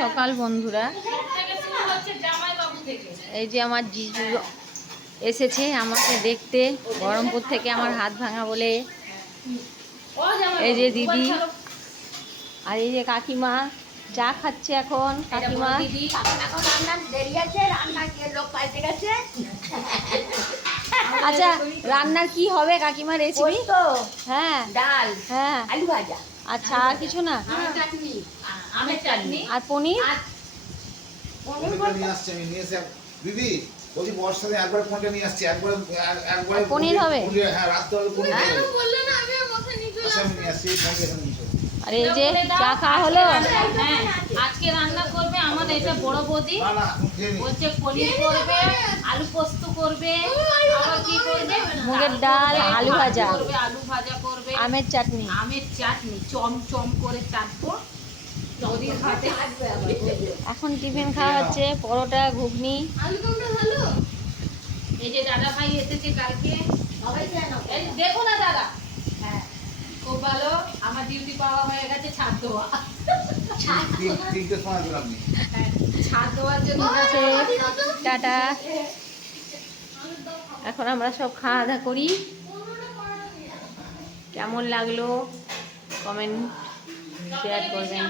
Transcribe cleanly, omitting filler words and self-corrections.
সকাল বন্ধুরা। এই যে আমার জিজু এসেছে আমাকে দেখতে বহরমপুর থেকে, আমার হাত ভাঙা বলে। এই যে দিদি আর এই যে কাকিমা চা খাচ্ছে এখন। কাকিমা আচ্ছা, রান্নার কি হবে কাকিমা রেসিপি? হ্যাঁ, ডাল, হ্যাঁ, আলু ভাজা। আচ্ছা, আর কিছু না? আমের চাটনি আর পনির? দিদি ওই বর্ষাতে একবার ফোনটা নিয়ে আসছে, একবার পনির হবে। হ্যাঁ, রাত্রে হলে পনির হবে। আচ্ছা, আমি নিয়ে আসছি পনির এখন নিয়ে আসো। আর এই যে চা খাওয়া হলো। হ্যাঁ, আজকে রান্না করবে আমাদের এটা বড় বৌদি। না না খেয়ে নি। বলছে পনির করবে, আলু পোস্ত করবে, আবার কি করবে? মুগের ডাল, আলু ভাজা করবে, আলু ভাজা করবে, আমের চাটনি। আমের চাটনি চম করে চাটবো বৌদির হাতে। এখন টিফিন খাওয়া হচ্ছে, পরোটা, ঘুগনি। এই যে দাদা ভাই এসেছে কালকে, এই দেখো না দাদা। হ্যাঁ, খুব ভালো। আমার ডিউটি পাওয়া হয়ে গেছে ছাদ দেওয়া। তিনটে সময় দিলাম নি। ছাদ দেওয়ার জন্য ঠিক আছে, টাটা। এখন আমরা সব খাওয়া দাওয়া করি। কেমন লাগলো কমেন্ট শেয়ার করবেন।